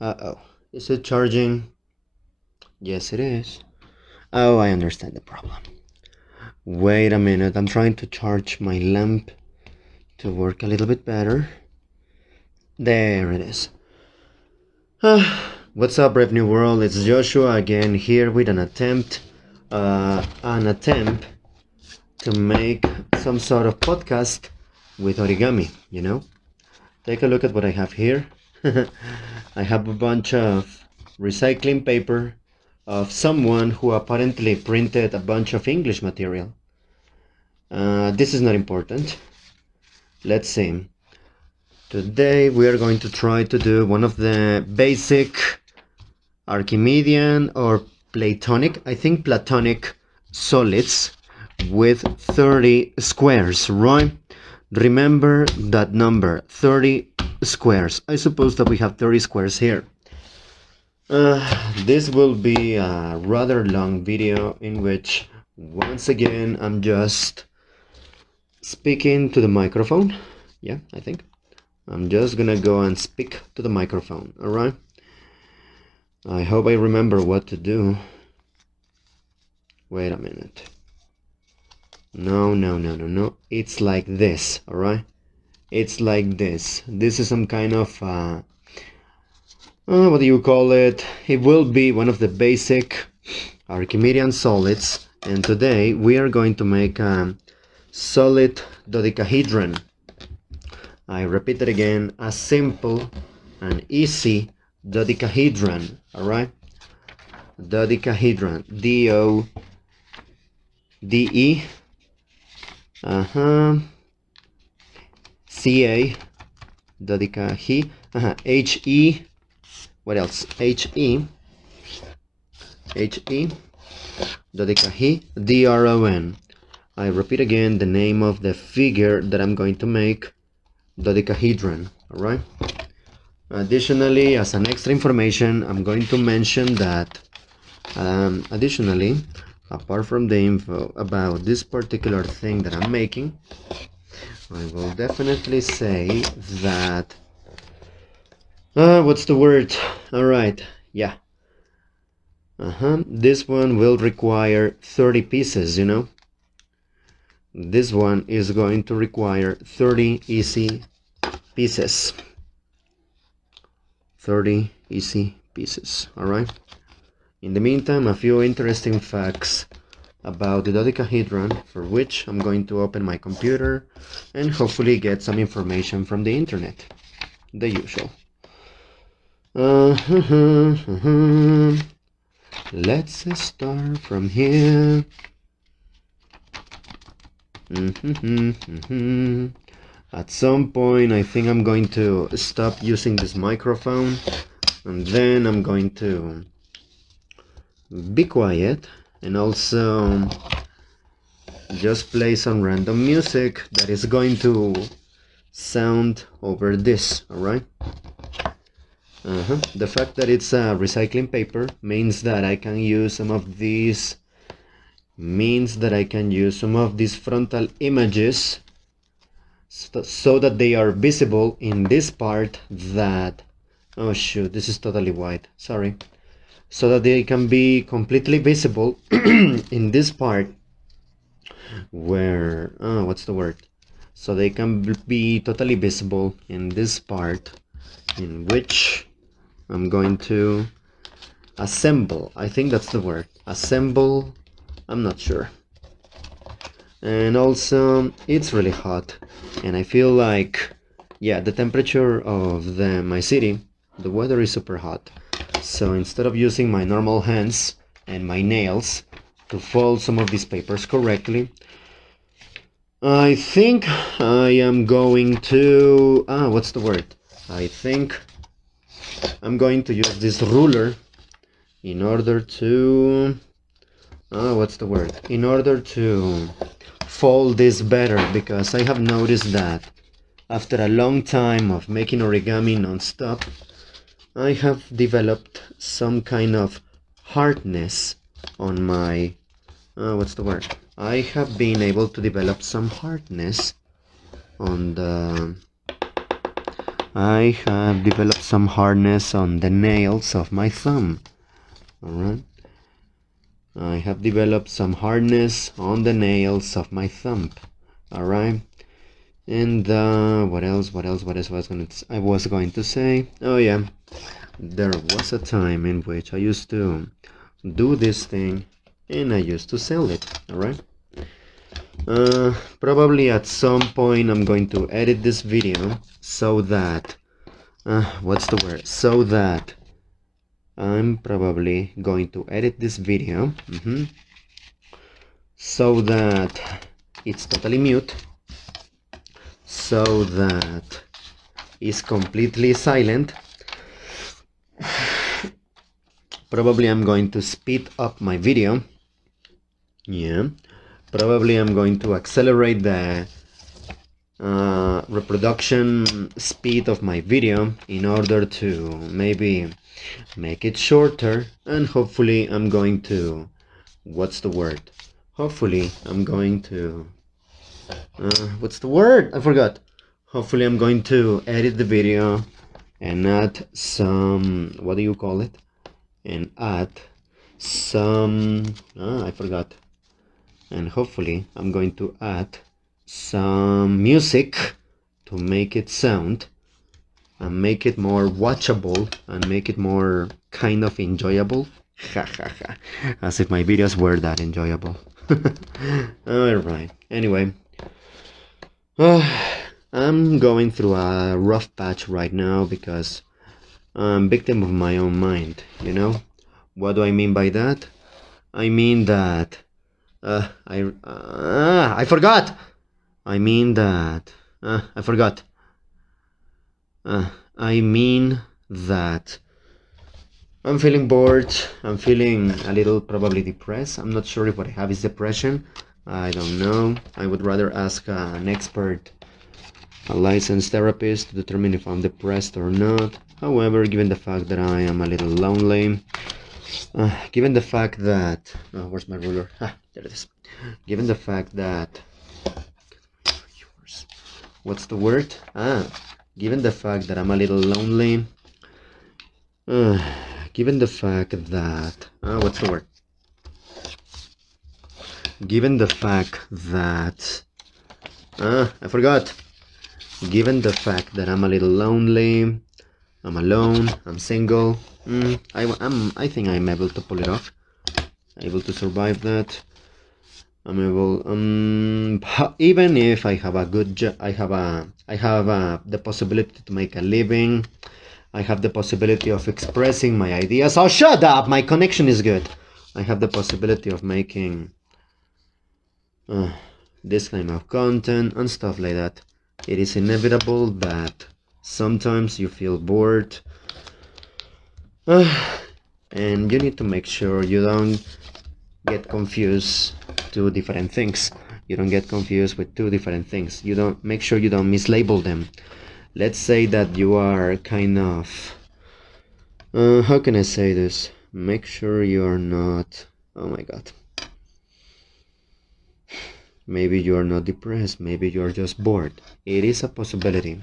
Uh-oh. Is it charging? Yes, it is. Oh, I understand the problem. Wait a minute, I'm trying to charge my lamp to work a little bit better. There it is. What's up, Brave New World? It's Joshua again here with an attempt to make some sort of podcast with origami, you know? Take a look at what I have here. I have a bunch of recycling paper of someone who apparently printed a bunch of English material. This is not important. Let's see. Today we are going to try to do one of the basic Archimedean or Platonic, I think Platonic solids with 30 squares, right? Remember that number, 30 squares. I suppose that we have 30 squares here. This will be a rather long video in which, once again, I'm just speaking to the microphone. Yeah, I think. I'm just gonna go and speak to the microphone, alright? I hope I remember what to do. Wait a minute. No. It's like this, alright? It's like this. This is some kind of what do you call it? It will be one of the basic Archimedean solids, and today we are going to make a solid dodecahedron. I repeat it again, a simple and easy dodecahedron, alright? Dodecahedron, D-O-D-E, C-A, H-E, what else? H-E, D-R-O-N. I repeat again the name of the figure that I'm going to make, dodecahedron, alright? Additionally, as an extra information, I'm going to mention that, additionally, apart from the info about this particular thing that I'm making, I will definitely say that what's the word? Alright, yeah. This one will require 30 pieces, you know. This one is going to require 30 easy pieces. 30 easy pieces, alright? In the meantime, a few interesting facts about the dodecahedron, for which I'm going to open my computer and hopefully get some information from the internet. The usual. Let's start from here. At some point I think I'm going to stop using this microphone, and then I'm going to be quiet and also just play some random music that is going to sound over this, alright? The fact that it's a recycling paper means that I can use some of these frontal images so that they are visible in this part that, oh shoot, this is totally white, sorry, so that they can be completely visible in this part where, what's the word, so they can be totally visible in this part in which I'm going to assemble, I think that's the word, assemble, I'm not sure. And also, it's really hot, and I feel like, yeah, the temperature of my city, the weather is super hot. So instead of using my normal hands and my nails to fold some of these papers correctly, I think I am going to, what's the word? I think I'm going to use this ruler in order to, what's the word? In order to fold this better, because I have noticed that after a long time of making origami non-stop, I have developed some kind of hardness on my, what's the word? I have been able to develop some hardness on the I have developed some hardness on the nails of my thumb. Alright. I have developed some hardness on the nails of my thumb. Alright. And what else I was going to say? Oh yeah, there was a time in which I used to do this thing and I used to sell it. Alright. Probably at some point I'm going to edit this video so that so that I'm probably going to edit this video so that it's totally mute, so that it's completely silent. Probably I'm going to speed up my video. Yeah, probably I'm going to accelerate the reproduction speed of my video in order to maybe make it shorter, and hopefully I'm going to hopefully I'm going to I forgot. Hopefully I'm going to edit the video and add some, what do you call it, and add some I forgot, and hopefully I'm going to add some music to make it sound and make it more watchable and make it more kind of enjoyable. As if my videos were that enjoyable. Alright, anyway, I'm going through a rough patch right now because I'm victim of my own mind, you know? What do I mean by that? I mean that I forgot. I mean that I forgot. I mean that I'm feeling bored. I'm feeling a little probably depressed. I'm not sure if what I have is depression. I don't know. I would rather ask an expert, a licensed therapist, to determine if I'm depressed or not. However, given the fact that I am a little lonely, given the fact that where's my ruler? There it is. Given the fact that what's the word? Given the fact that I'm a little lonely, given the fact that what's the word? Given the fact that I forgot. Given the fact that I'm a little lonely, I'm alone, I'm single, I think I'm able to pull it off. Able to survive that. I'm able, even if I have a good job, I have the possibility to make a living. I have the possibility of expressing my ideas. Oh, shut up! My connection is good. I have the possibility of making this kind of content and stuff like that. It is inevitable that sometimes you feel bored, and you need to make sure you don't get confused two different things. You don't get confused with two different things. You don't make sure you don't mislabel them. Let's say that you are kind of how can I say this? Make sure you're not, oh my god, maybe you're not depressed, maybe you're just bored. It is a possibility.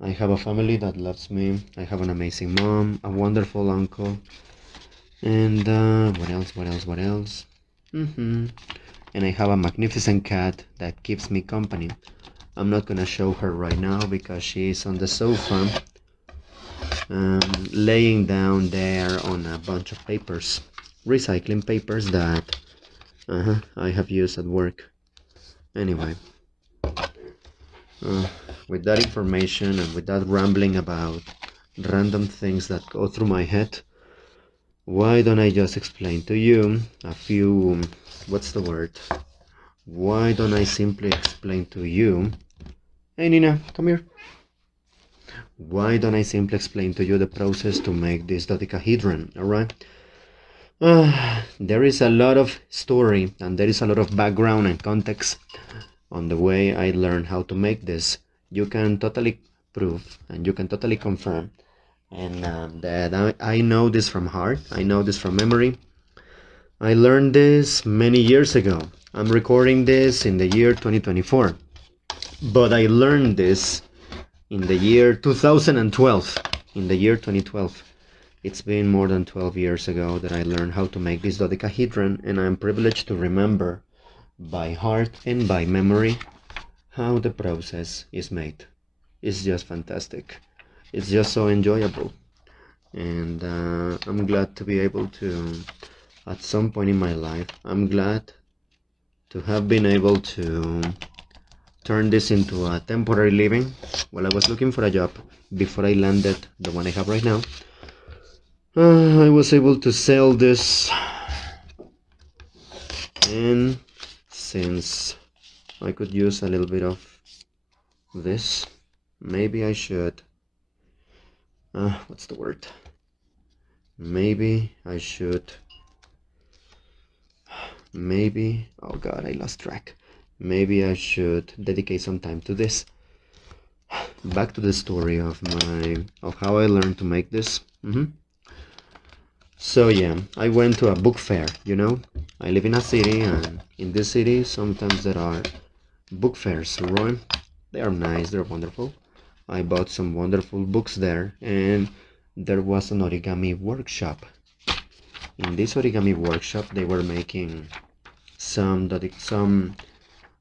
I have a family that loves me. I have an amazing mom, a wonderful uncle, and what else? And I have a magnificent cat that keeps me company. I'm not gonna show her right now because she's on the sofa, laying down there on a bunch of papers, recycling papers that I have used at work. Anyway, with that information and with that rambling about random things that go through my head, why don't I just explain to you a few, what's the word? Why don't I simply explain to you, hey Nina, come here. Why don't I simply explain to you the process to make this dodecahedron, alright? There is a lot of story and there is a lot of background and context on the way I learned how to make this. You can totally prove and you can totally confirm and that I know this from heart. I know this from memory. I learned this many years ago. I'm recording this in the year 2024, but I learned this in the year 2012. In the year 2012. It's been more than 12 years ago that I learned how to make this dodecahedron, and I'm privileged to remember by heart and by memory how the process is made. It's just fantastic. It's just so enjoyable. And I'm glad to be able to, at some point in my life, I'm glad to have been able to turn this into a temporary living while I was looking for a job before I landed the one I have right now. I was able to sell this, and since I could use a little bit of this, maybe I should, what's the word? Maybe I should, oh god, I lost track. Maybe I should dedicate some time to this. Back to the story of how I learned to make this. So yeah, I went to a book fair, you know. I live in a city, and in this city sometimes there are book fairs, right? They are nice, they're wonderful. I bought some wonderful books there, and there was an origami workshop. In this origami workshop, they were making some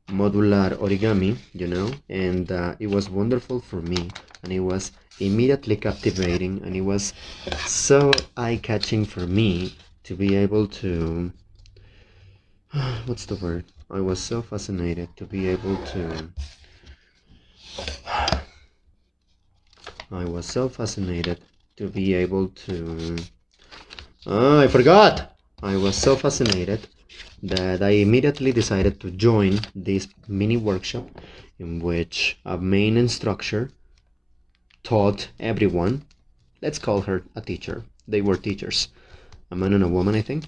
modular origami, you know, and it was wonderful for me, and it was immediately captivating, and it was so eye-catching for me to be able to what's the word? I was so fascinated to be able to I forgot! I was so fascinated that I immediately decided to join this mini workshop in which a main instructor taught everyone. Let's call her a teacher. They were teachers, a man and a woman, I think.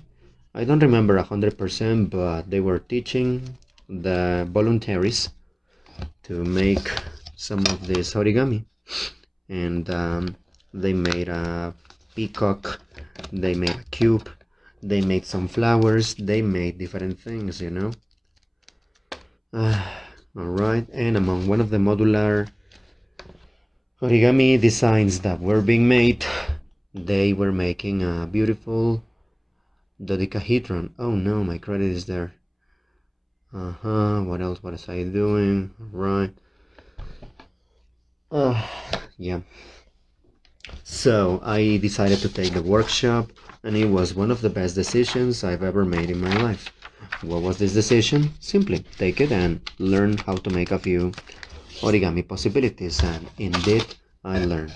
I don't remember 100%, but they were teaching the volunteers to make some of this origami. And they made a peacock, they made a cube, they made some flowers, they made different things, you know. Alright, and among one of the modular origami designs that were being made, they were making a beautiful dodecahedron. Oh no, my credit is there. What else was I doing? Right. Yeah. So I decided to take the workshop, and it was one of the best decisions I've ever made in my life. What was this decision? Simply take it and learn how to make a few origami possibilities, and indeed I learned.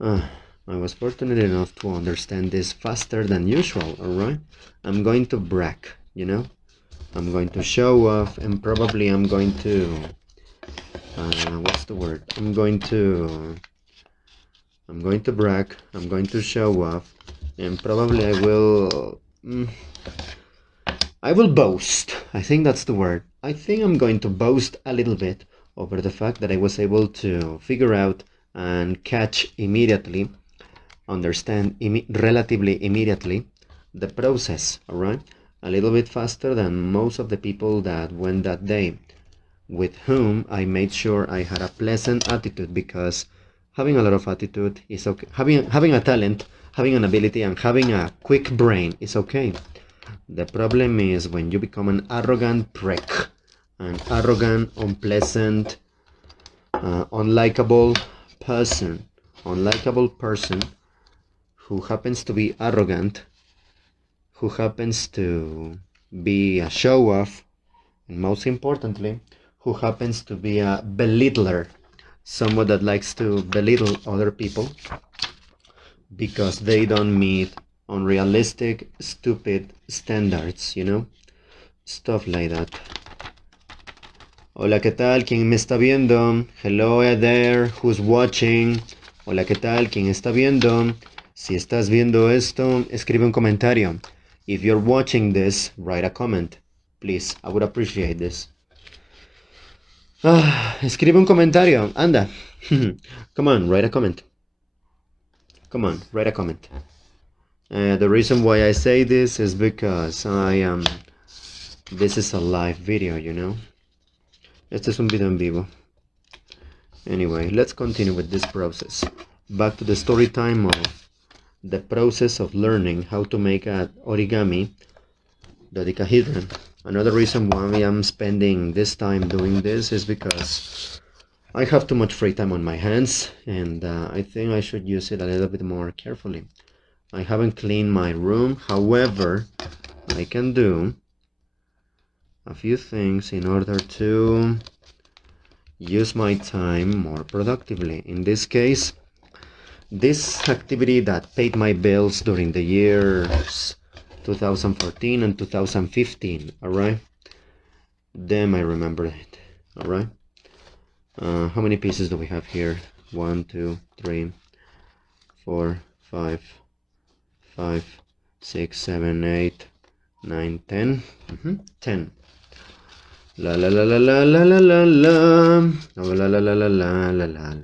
I was fortunate enough to understand this faster than usual, alright? I'm going to brag, you know? I'm going to show off, and probably I'm going to what's the word? I'm going to brag, I'm going to show off, and probably I will boast. I think that's the word. I think I'm going to boast a little bit over the fact that I was able to figure out and catch immediately, understand relatively immediately the process, alright? A little bit faster than most of the people that went that day, with whom I made sure I had a pleasant attitude, because having a lot of attitude is okay. Having a talent, having an ability, and having a quick brain is okay. The problem is when you become an arrogant prick, an arrogant, unpleasant, unlikable person who happens to be arrogant, who happens to be a show-off, and most importantly, who happens to be a belittler, someone that likes to belittle other people because they don't meet unrealistic, stupid standards, you know? Stuff like that. Hola, ¿qué tal? ¿Quién me está viendo? Hello there, who's watching? Hola, ¿qué tal? ¿Quién está viendo? Si estás viendo esto, escribe un comentario. If you're watching this, write a comment. Please, I would appreciate this. Escribe un comentario, anda. Come on, write a comment. Come on, write a comment. The reason why I say this is because this is a live video, you know. Este es un video en vivo. Anyway, let's continue with this process. Back to the story time of the process of learning how to make an origami dodecahedron. Another reason why I'm spending this time doing this is because I have too much free time on my hands, and I think I should use it a little bit more carefully. I haven't cleaned my room, however, I can do a few things in order to use my time more productively. In this case, this activity that paid my bills during the years 2014 and 2015, alright? Damn, I remember it, alright? How many pieces do we have here? 1, 2, 3, 4, 5, 6, 7, 8, 9, 10. 10. La la la la la la la la la. Oh, la la la la la la la.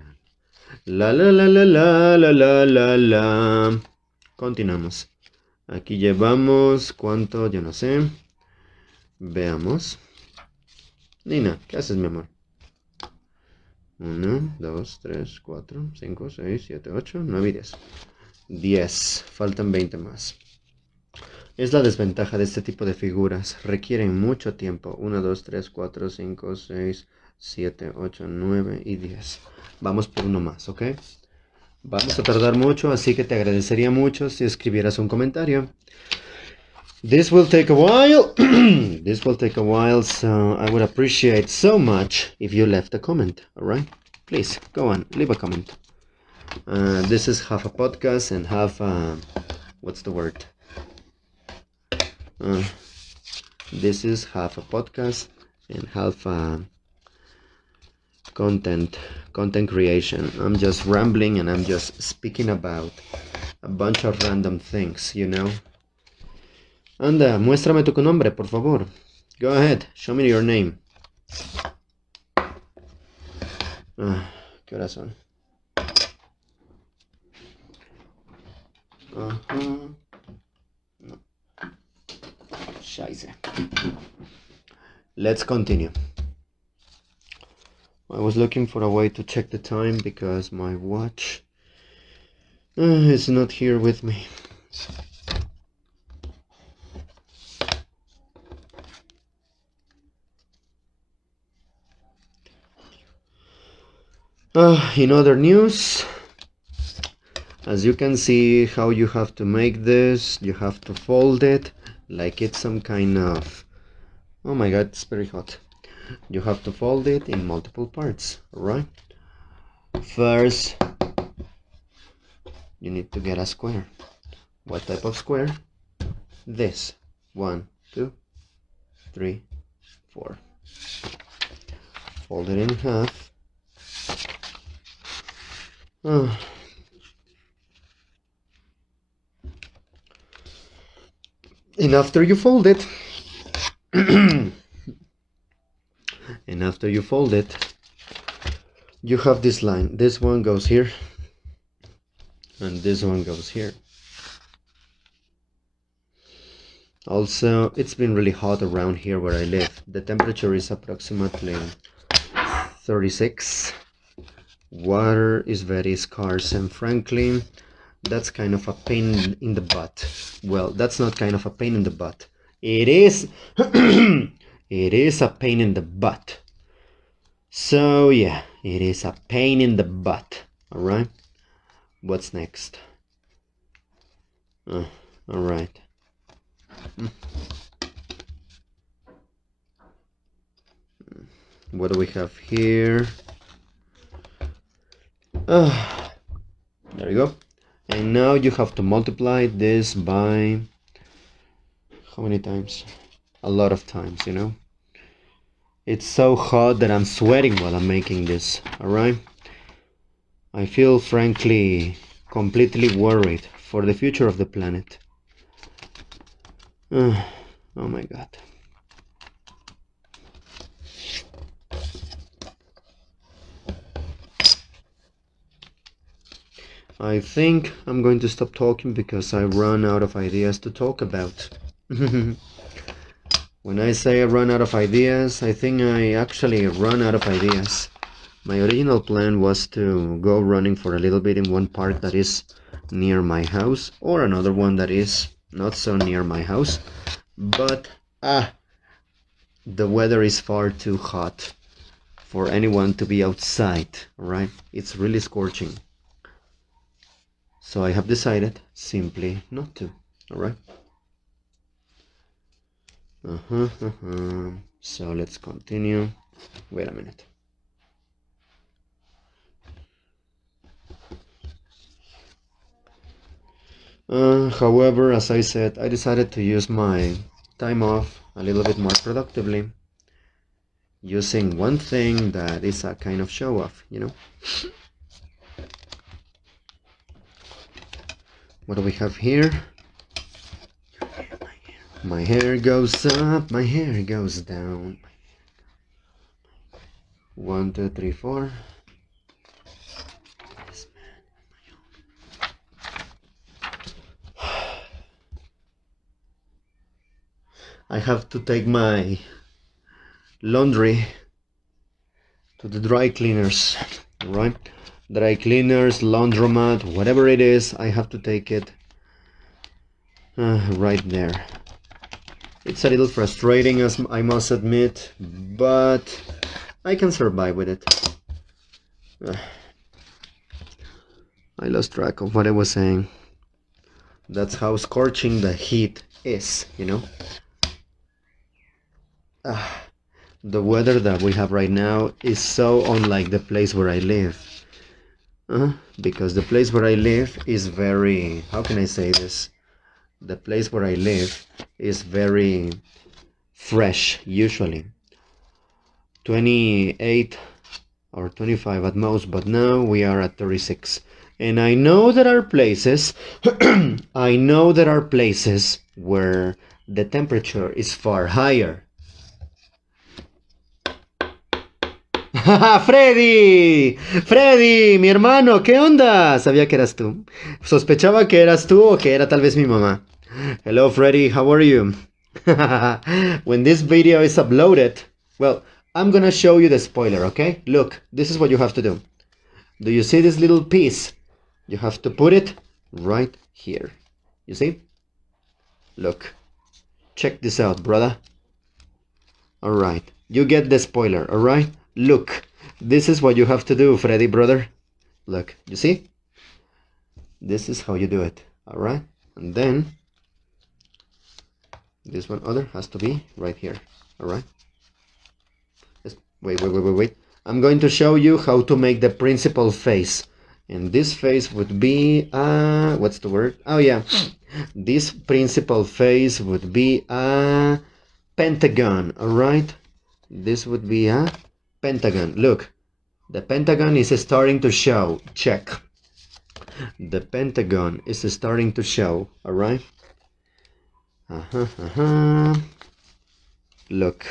La la la la la la la la la. Continuamos. Aquí llevamos, ¿cuánto? Yo no sé. Veamos. Nina, ¿qué haces, mi amor? 1, 2, 3, 4, 5, 6, 7, 8, 9 y 10. 10. Faltan 20 más. Es la desventaja de este tipo de figuras. Requieren mucho tiempo. 1, 2, 3, 4, 5, 6, 7, 8, 9 y 10. Vamos por uno más, ¿ok? Vamos a tardar mucho, así que te agradecería mucho si escribieras un comentario. This will take a while. This will take a while, so I would appreciate so much if you left a comment, alright? Please, go on, leave a comment. This is half a podcast and half, what's the word? This is half a podcast and half content creation. I'm just rambling and I'm just speaking about a bunch of random things, you know. Anda, muéstrame tu nombre, por favor. Go ahead, show me your name. ¿Qué horas son? No. Scheiße. Let's continue. I was looking for a way to check the time because my watch is not here with me. In other news, as you can see how you have to make this, you have to fold it like it's some kind of, oh my god, it's very hot. You have to fold it in multiple parts, alright? First, you need to get a square. What type of square? This. 1, 2, 3, 4. Fold it in half. And after you fold it, you have this line. This one goes here, and this one goes here. Also, it's been really hot around here where I live. The temperature is approximately 36. Water is very scarce, and frankly, that's kind of a pain in the butt. Well, that's not kind of a pain in the butt. It is. It is a pain in the butt. So yeah, it is a pain in the butt. Alright? What's next? Alright. What do we have here? There you go. And now you have to multiply this by how many times? A lot of times, you know. It's so hot that I'm sweating while I'm making this, alright? I feel frankly completely worried for the future of the planet. Oh my god. I think I'm going to stop talking because I run out of ideas to talk about. When I say I run out of ideas, I think I actually run out of ideas. My original plan was to go running for a little bit in one park that is near my house, or another one that is not so near my house, but the weather is far too hot for anyone to be outside, right? It's really scorching. So I have decided simply not to, alright? So let's continue. Wait a minute. However, as I said, I decided to use my time off a little bit more productively, using one thing that is a kind of show off, you know? What do we have here? My hair goes up, my hair goes down. 1, 2, 3, 4. I have to take my laundry to the dry cleaners, right? Dry cleaners, laundromat, whatever it is, I have to take it right there. It's a little frustrating, as I must admit, but I can survive with it. I lost track of what I was saying. That's how scorching the heat is, you know? The weather that we have right now is so unlike the place where I live. Because the place where I live is very, how can I say this? The place where I live is very fresh, usually. 28 or 25 at most, but now we are at 36. And I know there are places, I know there are places where the temperature is far higher. ¡Freddy! ¡Freddy! ¡Mi hermano! ¿Qué onda? Sabía que eras tú. Sospechaba que eras tú o que era tal vez mi mamá. Hello, Freddy. How are you? When this video is uploaded, well, I'm gonna show you the spoiler, okay? Look, this is what you have to do. Do you see this little piece? You have to put it right here. You see? Look. Check this out, brother. Alright. You get the spoiler, alright? Look. This is what you have to do, Freddy, brother. Look. You see? This is how you do it. Alright? And then this one other has to be right here. Alright? Wait. I'm going to show you how to make the principal face. And this face would be, what's the word? Oh yeah, this principal face would be a pentagon, alright? This would be a pentagon. Look, the pentagon is starting to show, check. The pentagon is starting to show, alright? Look,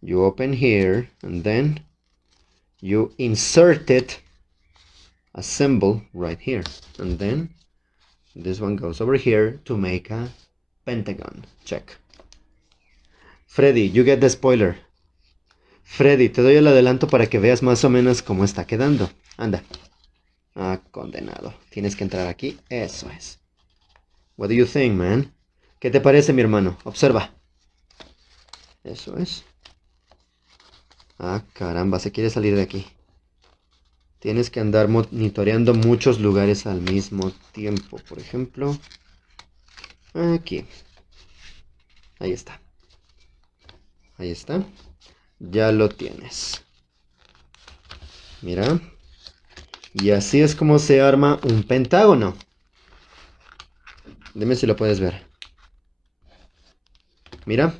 you open here and then you insert it, a symbol right here, and then this one goes over here to make a pentagon. Check. Freddy, you get the spoiler. Freddy, te doy el adelanto para que veas más o menos cómo está quedando. Anda. Condenado. Tienes que entrar aquí. Eso es. What do you think, man? ¿Qué te parece, mi hermano? Observa. Eso es. Caramba, se quiere salir de aquí. Tienes que andar monitoreando muchos lugares al mismo tiempo. Por ejemplo, aquí. Ahí está. Ahí está. Ya lo tienes. Mira. Y así es como se arma un pentágono. Dime si lo puedes ver. Mira.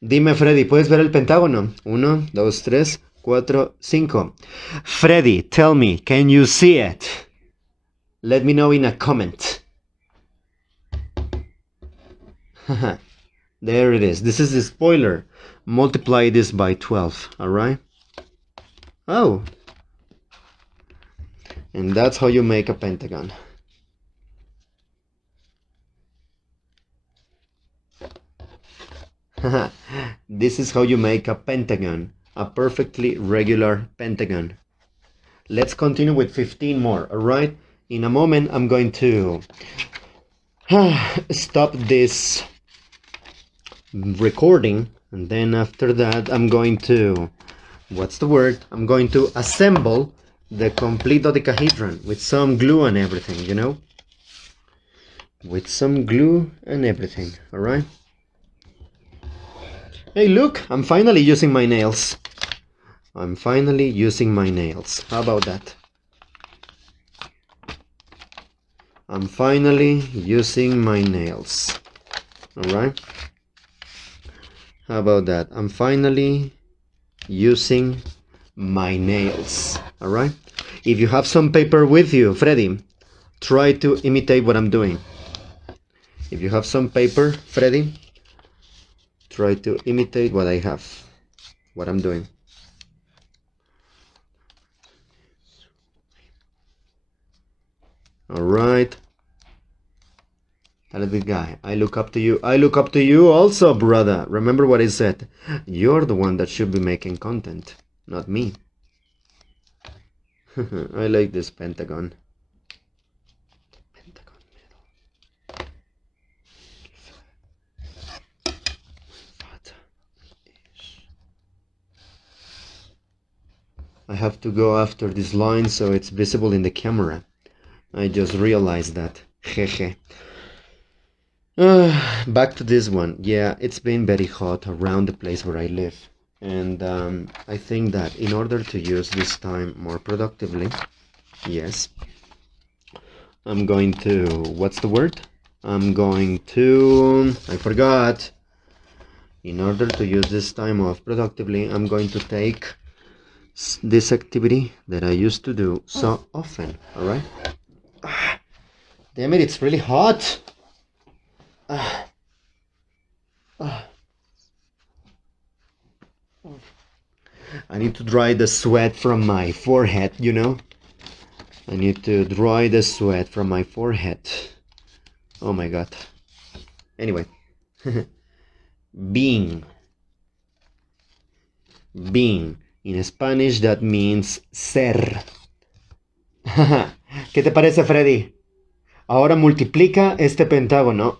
Dime, Freddy, ¿puedes ver el pentágono? 1, 2, 3, 4, 5. Freddy, tell me, can you see it? Let me know in a comment. There it is. This is the spoiler. Multiply this by 12, alright? Oh. And that's how you make a pentagon. This is how you make a pentagon. a perfectly regular pentagon. Let's continue with 15 more, all right? In a moment, I'm going to stop this recording, and then after that, I'm going to, what's the word? I'm going to assemble the complete dodecahedron with some glue and everything, you know? With some glue and everything, all right? Hey, look, I'm finally using my nails. I'm finally using my nails. How about that? I'm finally using my nails. Alright? How about that? I'm finally using my nails. Alright? If you have some paper with you, Freddy, try to imitate what I'm doing. If you have some paper, Freddy, try to imitate what I have, what I'm doing. All right. That is the guy. I look up to you. I look up to you also, brother. Remember what I said. You're the one that should be making content, not me. I like this pentagon. Pentagon middle. I have to go after this line so it's visible in the camera. I just realized that. Jeje. Back to this one. Yeah, it's been very hot around the place where I live. And I think that in order to use this time more productively, yes, I'm going to, what's the word? I'm going to, I forgot. In order to use this time off productively, I'm going to take this activity that I used to do so often, alright? Damn it, it's really hot. I need to dry the sweat from my forehead, you know? I need to dry the sweat from my forehead. Oh my god. Anyway. Being. Being. In Spanish that means ser. ¿Qué te parece, Freddy? Ahora multiplica este pentágono.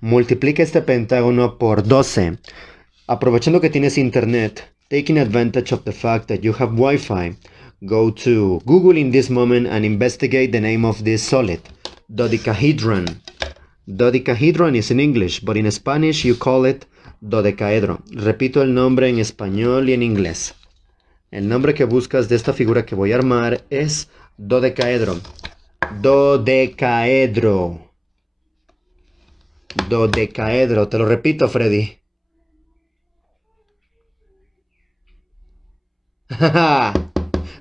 Multiplica este pentágono por 12. Aprovechando que tienes internet, taking advantage of the fact that you have Wi-Fi, go to Google in this moment and investigate the name of this solid. Dodecahedron. Dodecahedron is in English, but in Spanish you call it Dodecahedron. Repito el nombre en español y en inglés. El nombre que buscas de esta figura que voy a armar es Dodecahedron. Dodecaedro. Dodecaedro. Te lo repito, Freddy.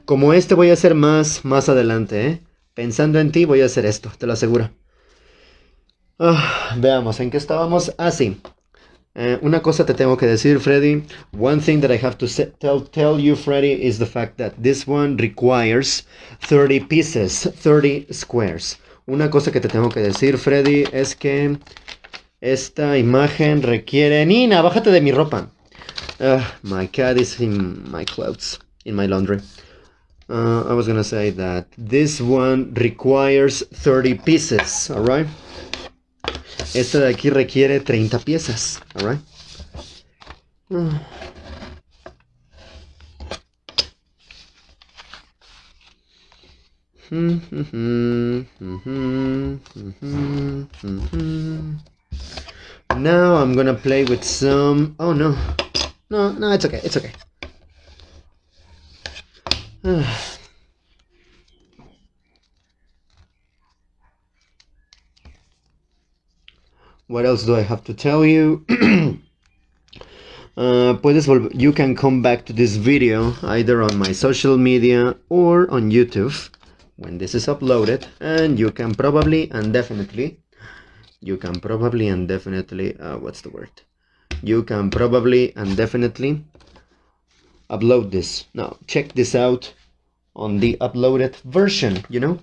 Como este voy a hacer más adelante, ¿eh? Pensando en ti voy a hacer esto, te lo aseguro. Veamos, ¿en qué estábamos? Sí. Una cosa te tengo que decir, Freddy. One thing that I have to tell you, Freddy, is the fact that this one requires 30 pieces, 30 squares. Una cosa que te tengo que decir, Freddy, es que esta imagen requiere... Nina, bájate de mi ropa. My cat is in my clothes, in my laundry. I was gonna say that this one requires 30 pieces, alright? Esta de aquí requiere 30 piezas, alright? Now I'm gonna play with some... Oh no. No, it's okay, it's okay. What else do I have to tell you? You can come back to this video either on my social media or on YouTube when this is uploaded, and you can probably and definitely what's the word? You can probably and definitely upload this. Now check this out on the uploaded version, you know?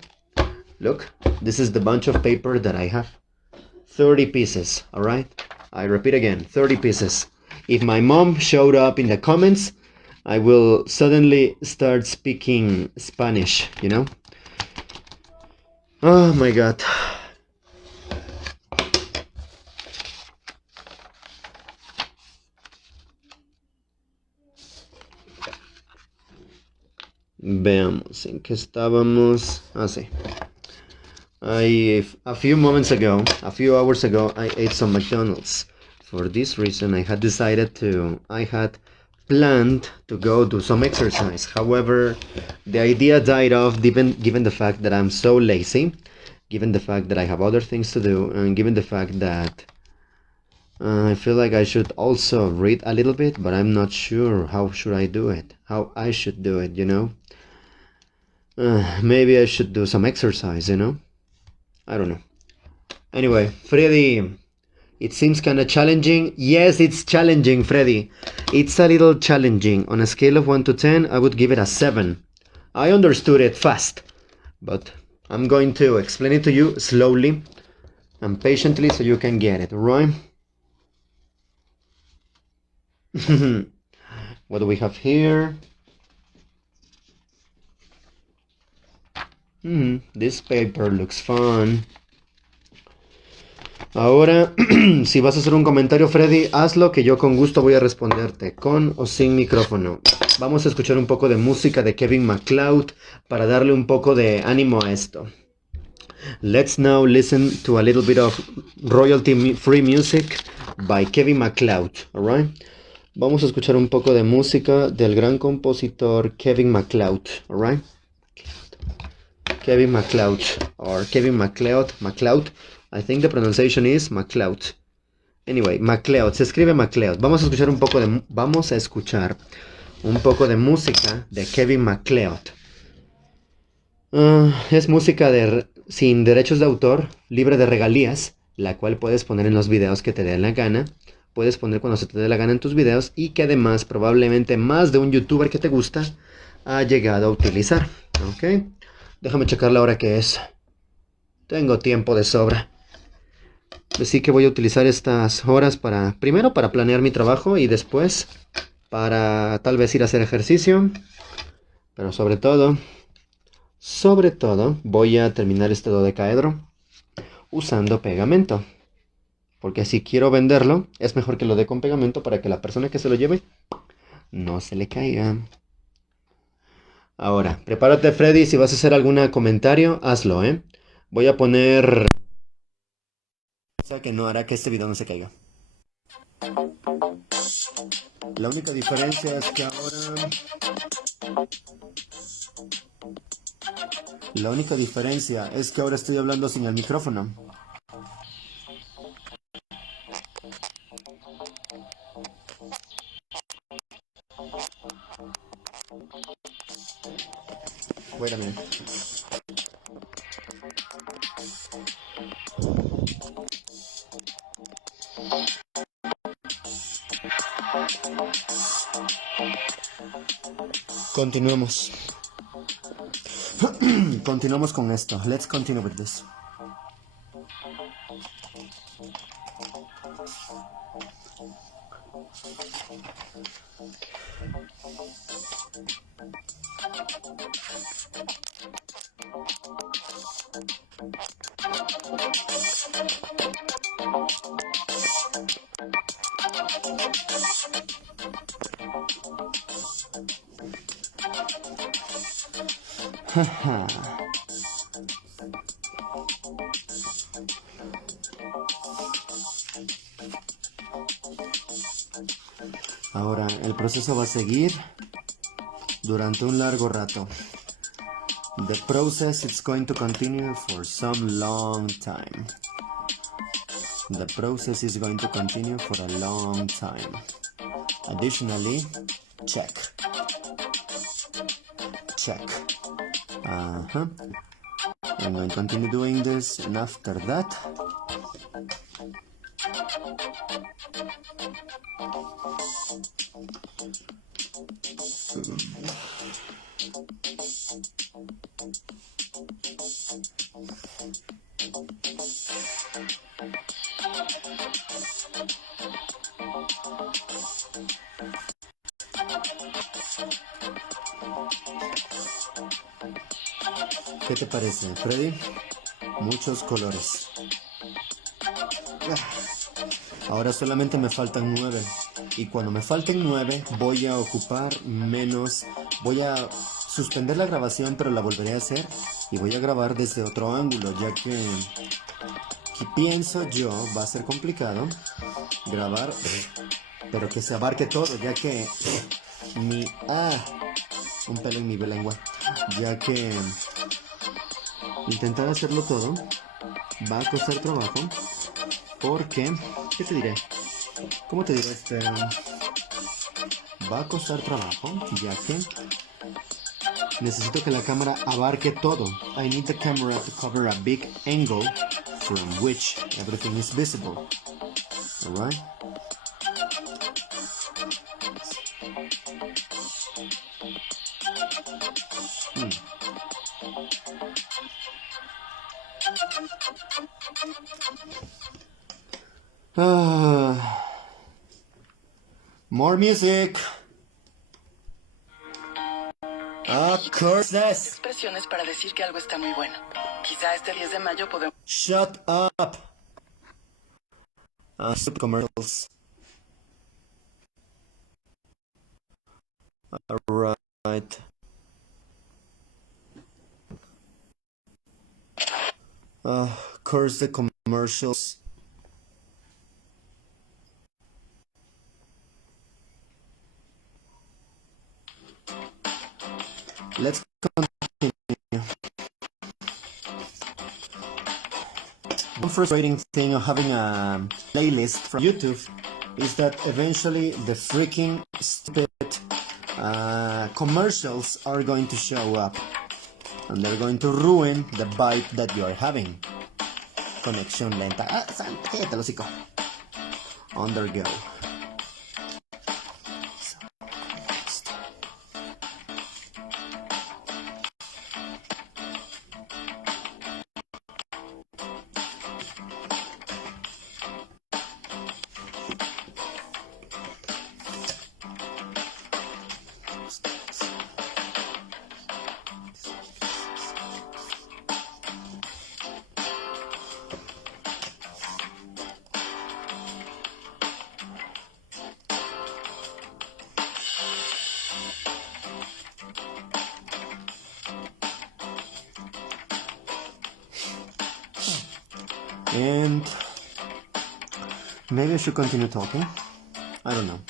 Look, this is the bunch of paper that I have. 30 pieces, alright? I repeat again, 30 pieces. if my mom showed up in the comments, I will suddenly start speaking Spanish, you know? Oh my god. Veamos, ¿en qué estábamos? Ah, sí. A few moments ago, a few hours ago, I ate some McDonald's. For this reason, I had planned to go do some exercise. However, the idea died off given the fact that I'm so lazy, given the fact that I have other things to do, and given the fact that I feel like I should also read a little bit, but I'm not sure how should I do it, how I should do it, you know? Maybe I should do some exercise, you know? I don't know. Anyway, Freddy, it seems kind of challenging. Yes, it's challenging, Freddy. It's a little challenging. On a scale of 1 to 10, I would give it a 7. I understood it fast, but I'm going to explain it to you slowly and patiently so you can get it, right? What do we have here? This paper looks fun. Ahora, si vas a hacer un comentario, Freddy, hazlo que yo con gusto voy a responderte, con o sin micrófono. Vamos a escuchar un poco de música de Kevin MacLeod para darle un poco de ánimo a esto. Let's now listen to a little bit of royalty-free music by Kevin MacLeod, alright? Vamos a escuchar un poco de música del gran compositor Kevin MacLeod, alright? Kevin MacLeod, or Kevin MacLeod. I think the pronunciation is MacLeod. Anyway, MacLeod, se escribe MacLeod. Vamos a escuchar un poco de música de Kevin MacLeod. Es música sin derechos de autor, libre de regalías, la cual puedes poner en los videos que te dé la gana. Puedes poner cuando se te dé la gana en tus videos y que además probablemente más de un youtuber que te gusta ha llegado a utilizar. ¿Ok? Déjame checar la hora que es. Tengo tiempo de sobra. Así que voy a utilizar estas horas primero para planear mi trabajo y después para tal vez ir a hacer ejercicio. Pero sobre todo voy a terminar este dodecaedro usando pegamento. Porque si quiero venderlo, es mejor que lo dé con pegamento para que la persona que se lo lleve no se le caiga. Ahora, prepárate, Freddy, si vas a hacer algún comentario, hazlo, ¿eh? Voy a poner... cosa que no hará que este video no se caiga. La única diferencia es que ahora... La única diferencia es que ahora estoy hablando sin el micrófono. Wait a minute. Continuemos. Continuamos con esto. Let's continue with this. Ahora, el proceso va a seguir durante un largo rato. The process is going to continue for some long time. The process is going to continue for a long time. Additionally, check. I'm going to continue doing this, and after that, ¿Qué te parece, Freddy? Muchos colores. Ahora solamente me faltan 9. Y cuando me falten 9 voy a ocupar menos. Voy a suspender la grabación, pero la volveré a hacer. Y voy a grabar desde otro ángulo, ya que pienso yo va a ser complicado grabar, pero que se abarque todo, ya que un pelo en mi lengua, ya que intentar hacerlo todo va a costar trabajo, porque, ¿qué te diré? ¿Cómo te diré? Va a costar trabajo, ya que necesito que la cámara abarque todo. I need the camera to cover a big angle from which everything is visible. Alright? More music. Curses. Expresiones para decir que algo está muy bueno. Quizá este 10 de mayo podemos... Shut up. Stupid commercials. Alright. Curse the commercials. Let's continue. One frustrating thing of having a playlist from YouTube is that eventually the freaking stupid commercials are going to show up. And they're going to ruin the vibe that you are having. Conexión lenta. Cállate el hocico. Undergo. And maybe I should continue talking. I don't know.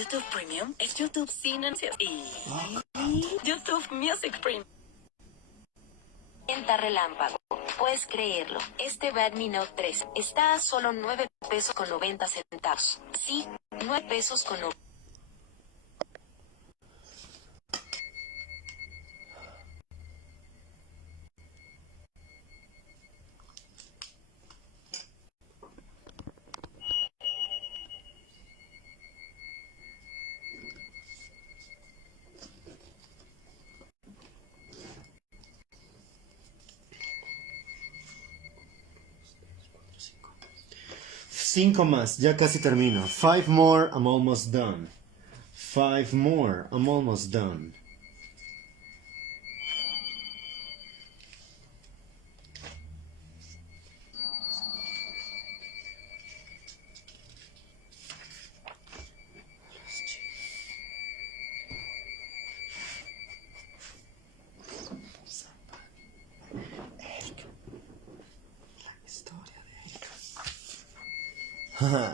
YouTube Premium es YouTube sin anuncios y YouTube Music Premium. Venta relámpago. Puedes creerlo. Este Redmi Note 3 está a solo 9 pesos con 90 centavos. Sí, 9 pesos con 90. Cinco más, ya casi termino. 5 more, I'm almost done. 5 more, I'm almost done.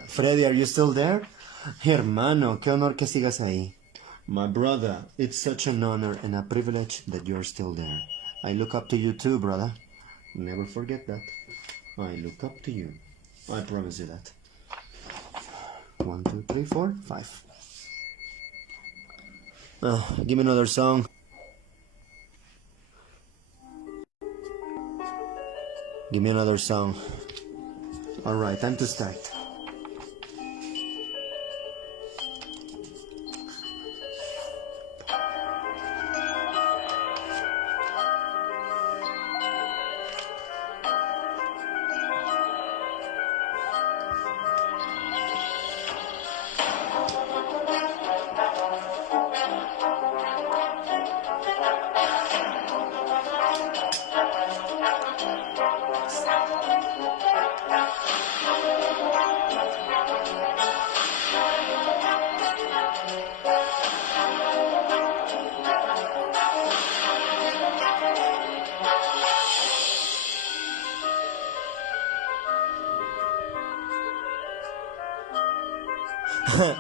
Freddy, are you still there? Hermano, qué honor que sigas ahí. My brother, it's such an honor and a privilege that you're still there. I look up to you too, brother. Never forget that. I look up to you. I promise you that. 1, 2, 3, 4, 5. Give me another song. Give me another song. Alright, time to start.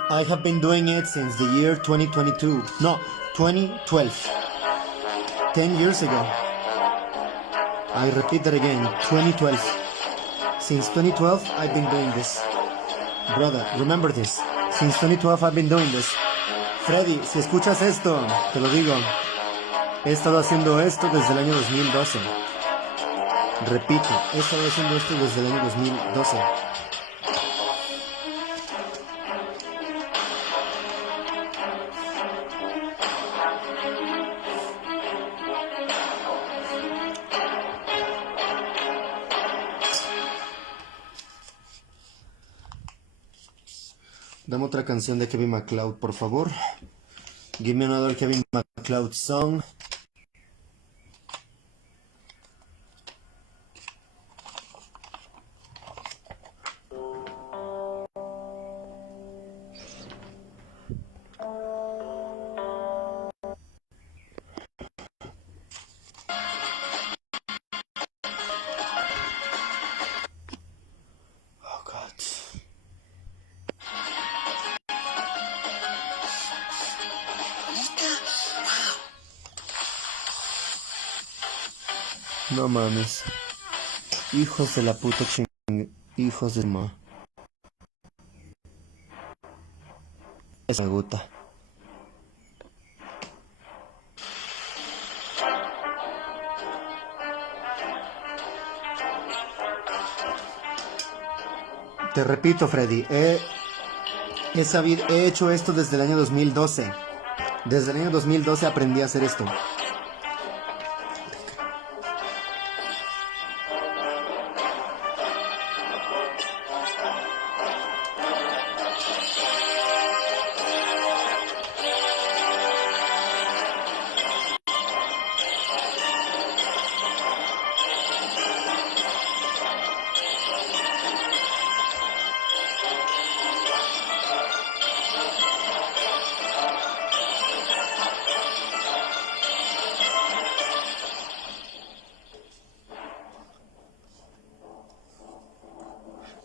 I have been doing it since the year 2022. No, 2012. 10 years ago. I repeat that again, 2012. Since 2012, I've been doing this. Brother, remember this. Since 2012, I've been doing this. Freddy, si escuchas esto, te lo digo. He estado haciendo esto desde el año 2012. Repito, he estado haciendo esto desde el año 2012. Dame otra canción de Kevin MacLeod, por favor. Give me another Kevin MacLeod song. Oh, God. No mames. Hijos de la puta hijos de ma. Esa gota. Te repito, Freddy, he hecho esto desde el año 2012. Desde el año 2012 aprendí a hacer esto.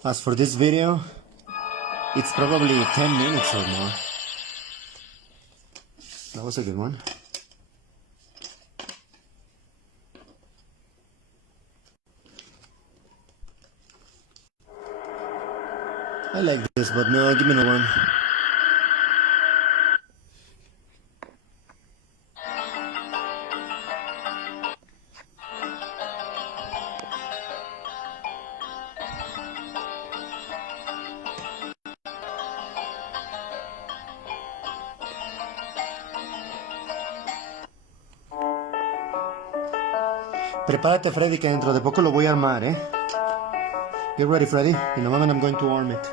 As for this video, it's probably 10 minutes or more. That was a good one. I like this, but no, give me another one. Prepárate, Freddy, que dentro de poco lo voy a armar, ¿eh? Get ready, Freddy. In a moment, I'm going to arm it.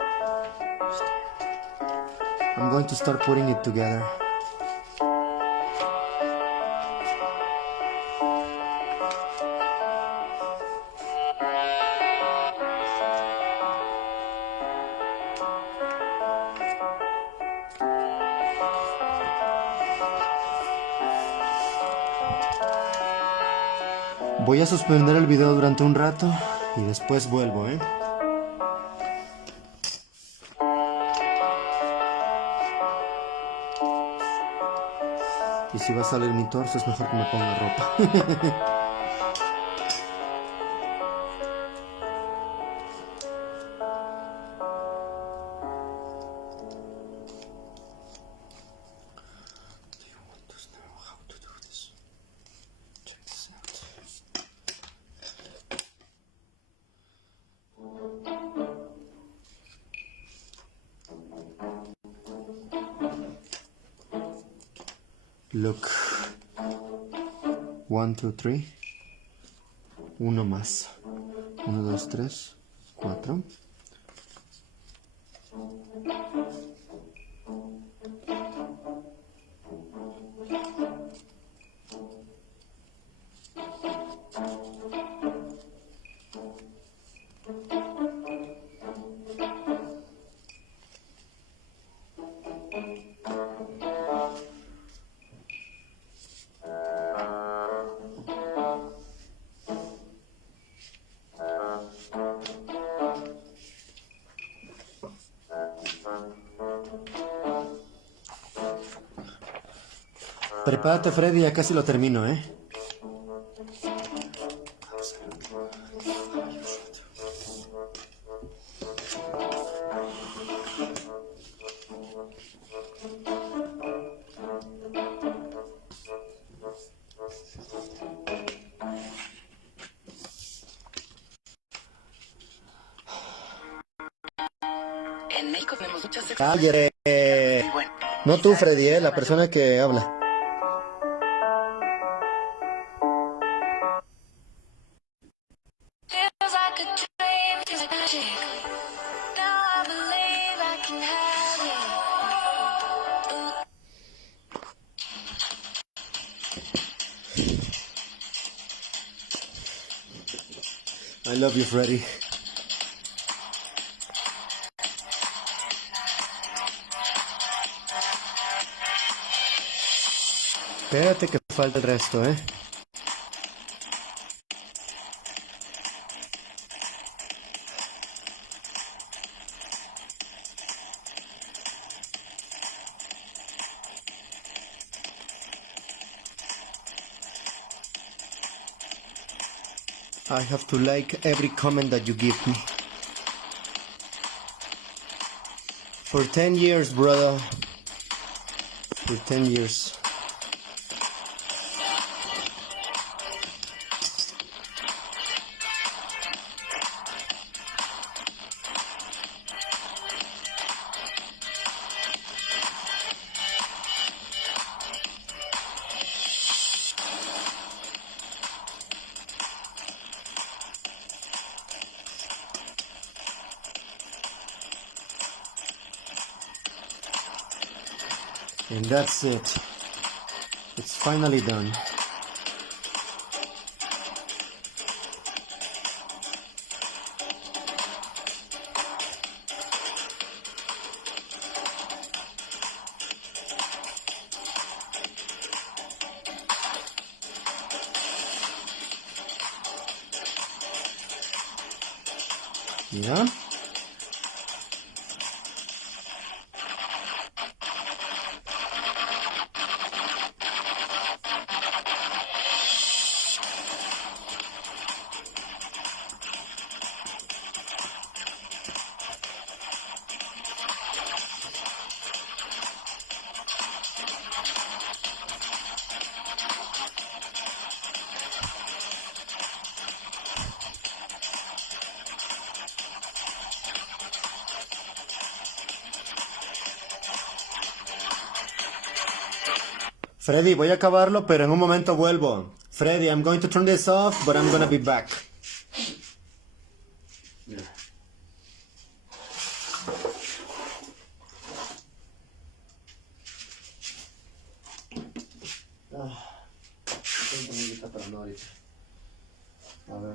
I'm going to start putting it together. Voy a suspender el video durante un rato y después vuelvo, ¿eh? Y si va a salir mi torso, es mejor que me ponga ropa. Look. 1, 2, 3. Uno más. 1, 2, 3, 4. Prepárate, Freddy, ya casi lo termino, ¿eh? En México tenemos muchas ¡Cállate! y bueno, No tú, Freddy, la persona que habla. Feels like a dream, feels like magic. Now I believe I can have it. I love you, Freddy. Espérate que falta el resto, ¿eh? I have to like every comment that you give me. For 10 years, brother. For 10 years. And that's it. It's finally done. Yeah. Freddy, voy a acabarlo, pero en un momento vuelvo. Freddy, I'm going to turn this off, but I'm gonna be back. Pero no ahorita. A ver.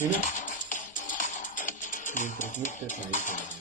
Mira. Mientras no estés ahí, pues.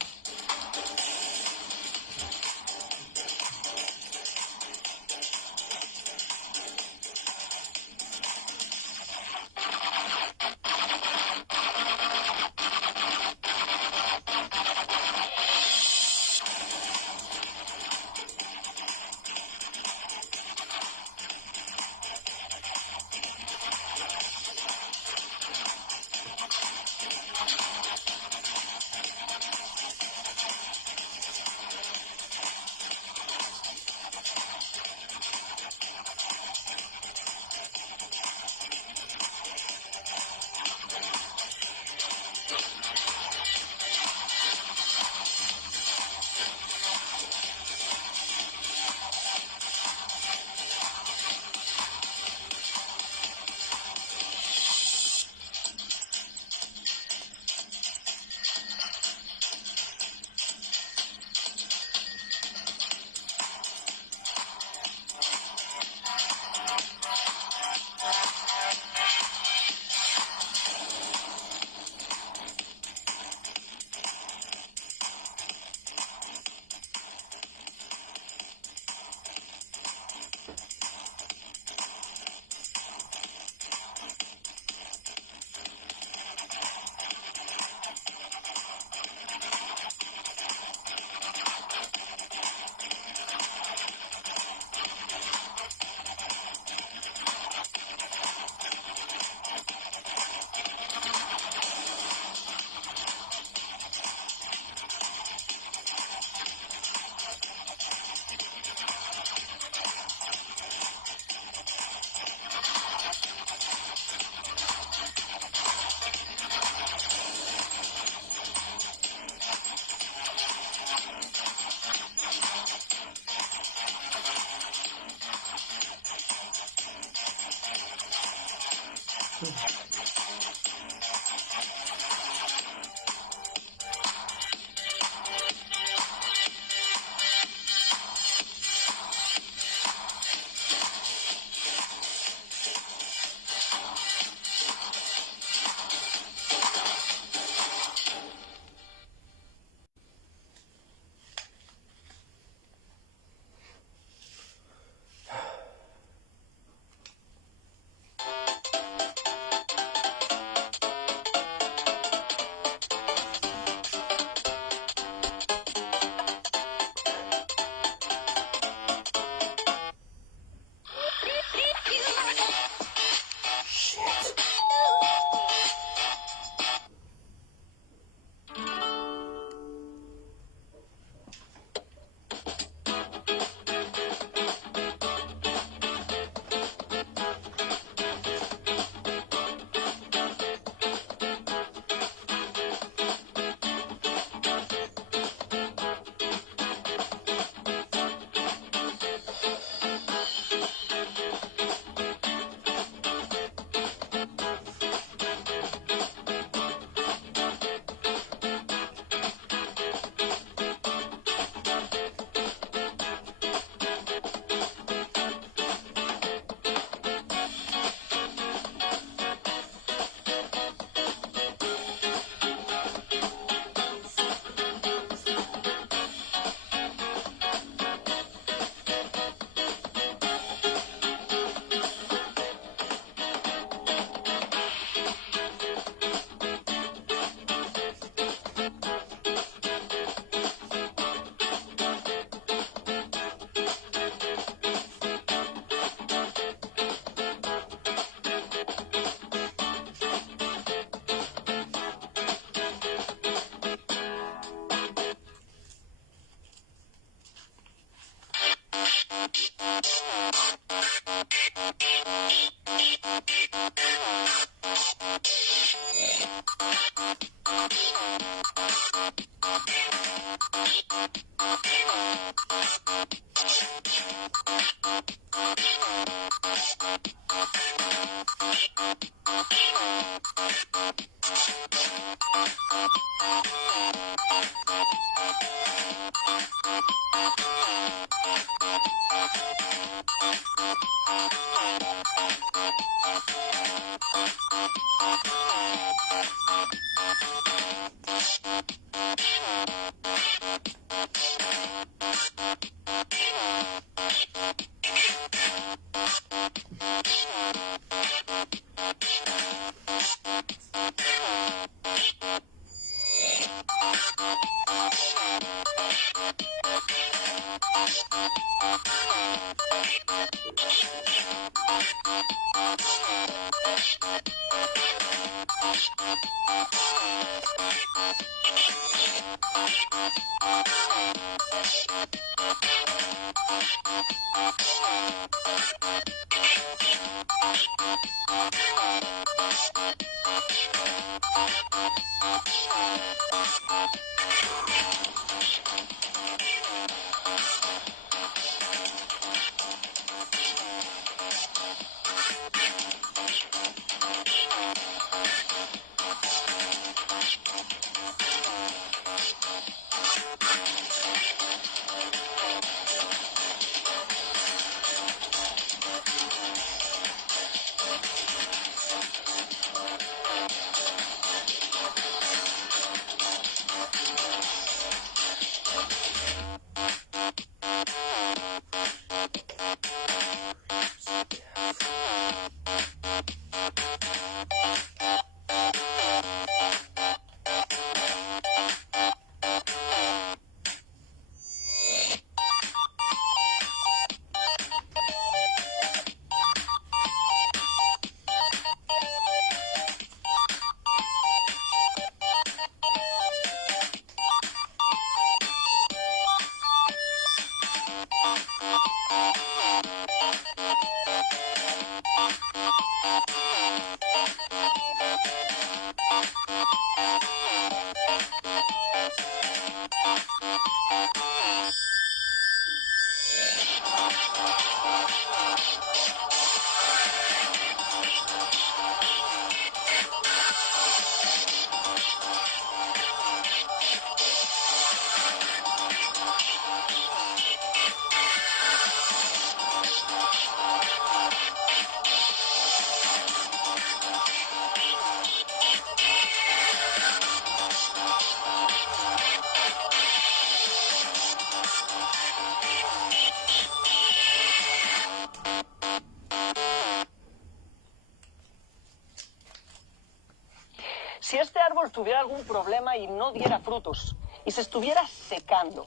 Si este árbol tuviera algún problema y no diera frutos, y se estuviera secando,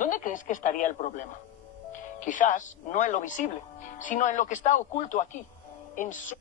¿dónde crees que estaría el problema? Quizás no en lo visible, sino en lo que está oculto aquí, en su...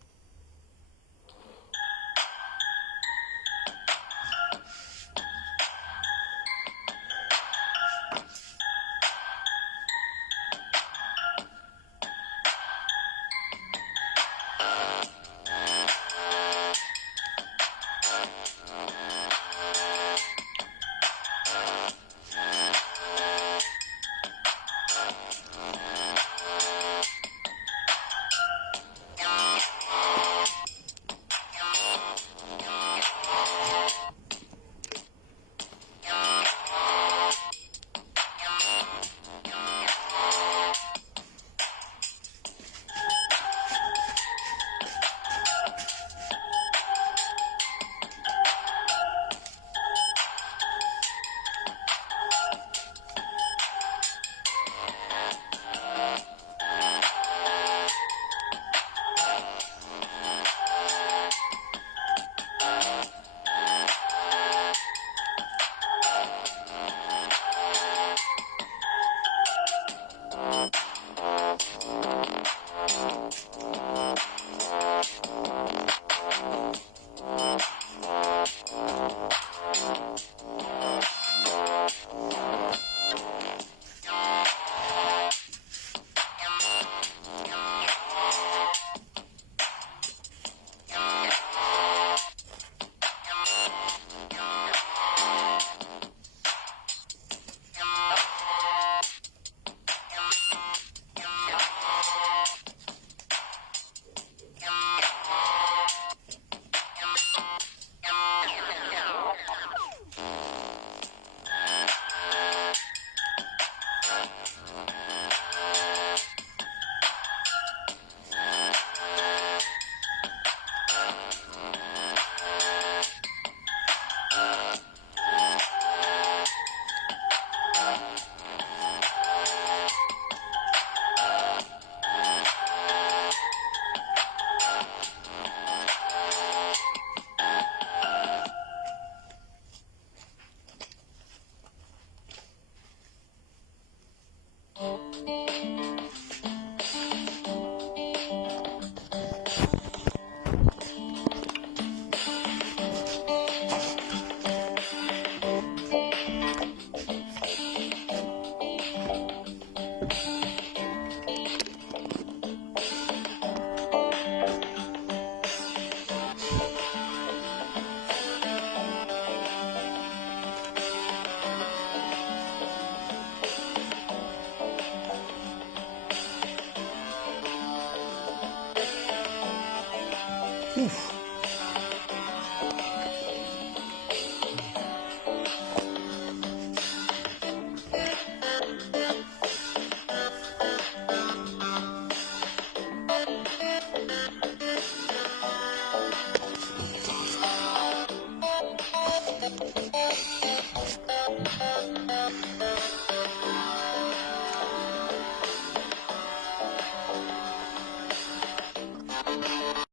Uf.